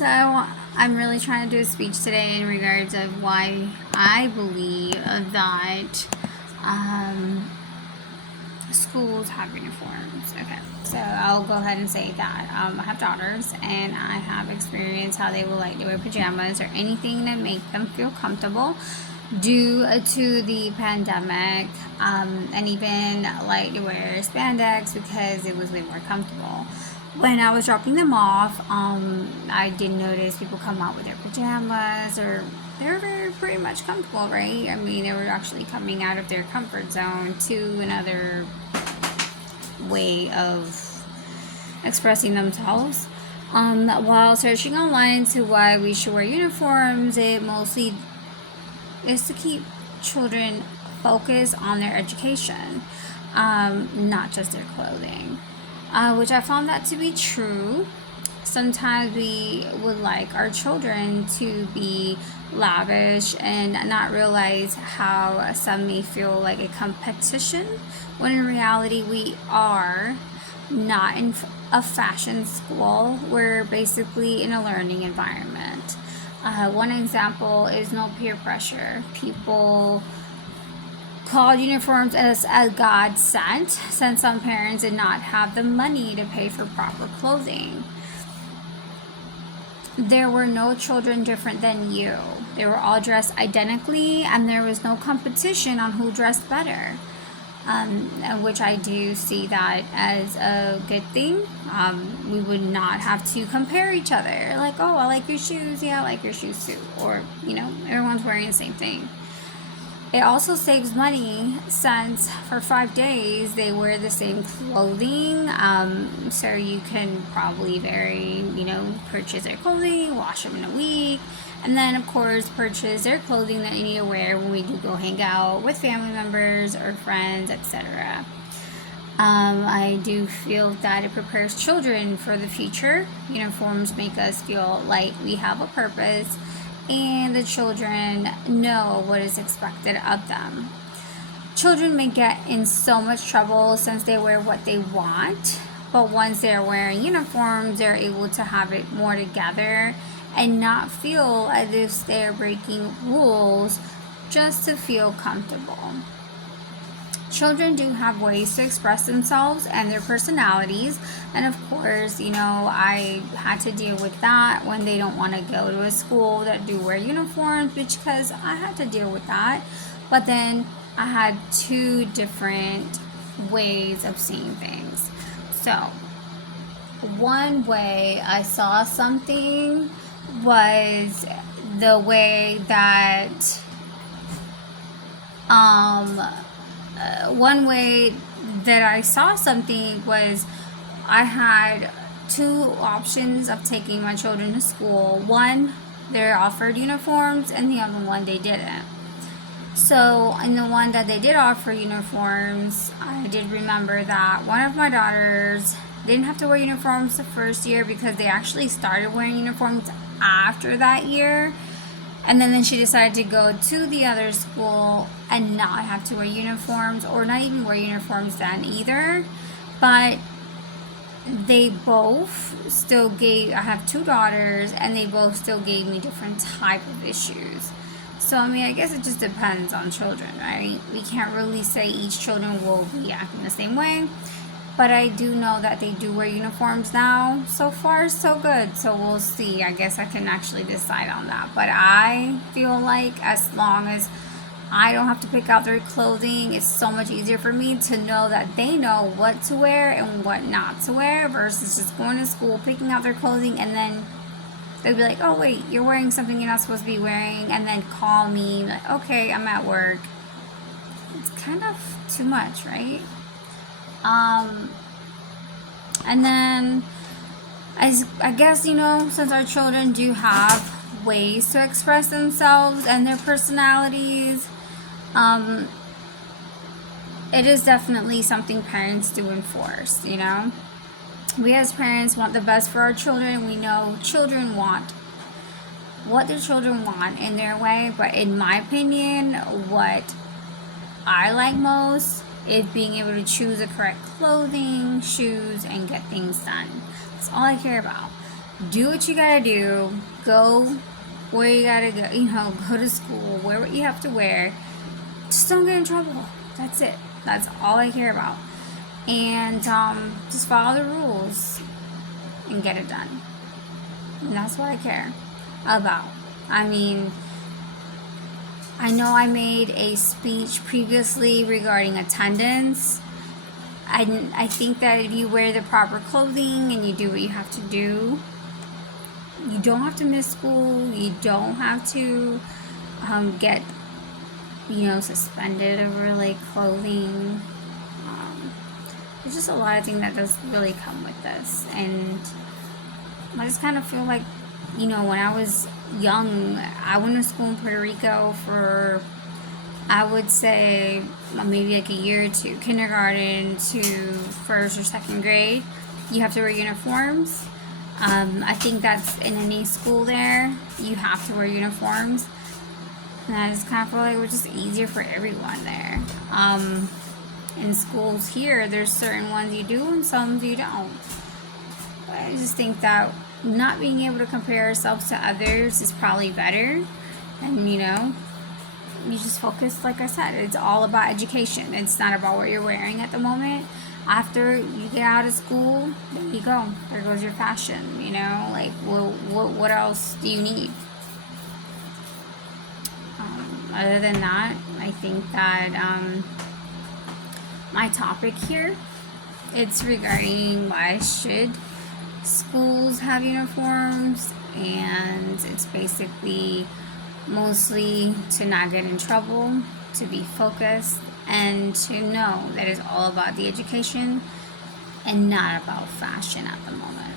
So I'm really trying to do a speech today in regards of why I believe that schools have uniforms. Okay, so I'll go ahead and say that I have daughters, and I have experienced how they will like to wear pajamas or anything that make them feel comfortable due to the pandemic, and even like to wear spandex because it was way more comfortable. When I was dropping them off, I did notice people come out with their pajamas, or they were very pretty much comfortable, right? I mean, they were actually coming out of their comfort zone to another way of expressing themselves. While searching online to why we should wear uniforms, it mostly is to keep children focused on their education, not just their clothing, which I found that to be true. Sometimes we would like our children to be lavish and not realize how some may feel like a competition, when in reality we are not in a fashion school. We're basically in a learning environment. One example is no peer pressure. People called uniforms as a godsend, since some parents did not have the money to pay for proper clothing. There were no children different than you. They were all dressed identically, and there was no competition on who dressed better. Which I do see that as a good thing. We would not have to compare each other. Like, oh, I like your shoes. Yeah, I like your shoes too. Or, everyone's wearing the same thing. It also saves money, since for 5 days they wear the same clothing. So you can probably purchase their clothing, wash them in a week, and then of course purchase their clothing that you need to wear when we do go hang out with family members or friends, etc. I do feel that it prepares children for the future. Uniforms make us feel like we have a purpose, and the children know what is expected of them. Children may get in so much trouble since they wear what they want, but once they're wearing uniforms, they're able to have it more together and not feel as if they're breaking rules just to feel comfortable. Children do have ways to express themselves and their personalities, and of course, I had to deal with that when they don't want to go to a school that do wear uniforms, because I had to deal with that. But then I had two different ways of seeing things. So one way I saw something was the way that one way that I saw something was I had two options of taking my children to school. One, they're offered uniforms, and the other one they didn't. So in the one that they did offer uniforms, I did remember that one of my daughters didn't have to wear uniforms the first year, because they actually started wearing uniforms after that year. And then she decided to go to the other school and not have to wear uniforms, or not even wear uniforms then either. But they both still I have two daughters, and they both still gave me different type of issues. So, I guess it just depends on children, right? We can't really say each children will be acting the same way. But I do know that they do wear uniforms now. So far, so good. So we'll see. I guess I can actually decide on that. But I feel like as long as I don't have to pick out their clothing, it's so much easier for me to know that they know what to wear and what not to wear, versus just going to school, picking out their clothing, and then they'd be like, oh, wait, you're wearing something you're not supposed to be wearing, and then call me, like, okay, I'm at work. It's kind of too much, right? And then I guess, since our children do have ways to express themselves and their personalities, it is definitely something parents do enforce. We as parents want the best for our children. We know children want what their children want in their way, but in my opinion, what I like most is being able to choose the correct clothing, shoes, and get things done. That's all I care about. do what you gotta do, go where you gotta go, go to school, wear what you have to wear. Just don't get in trouble. That's it. That's all I care about. And just follow the rules and get it done. And that's what I care about. I mean, I know I made a speech previously regarding attendance. I think that if you wear the proper clothing and you do what you have to do, you don't have to miss school. You don't have to get, suspended over like clothing. There's just a lot of things that does really come with this. And I just kind of feel like, when I was young, I went to school in Puerto Rico for, I would say, maybe like a year or two, kindergarten to first or second grade. You have to wear uniforms. I think that's in any school there. You have to wear uniforms. And I just kind of feel like it was just easier for everyone there. In schools here, there's certain ones you do and some you don't. But I just think that not being able to compare ourselves to others is probably better. And, you just focus, like I said, it's all about education. It's not about what you're wearing at the moment. After you get out of school, there you go. There goes your fashion, like, what else do you need? Other than that, I think that my topic here, it's regarding why should schools have uniforms, and it's basically mostly to not get in trouble, to be focused, and to know that it's all about the education and not about fashion at the moment.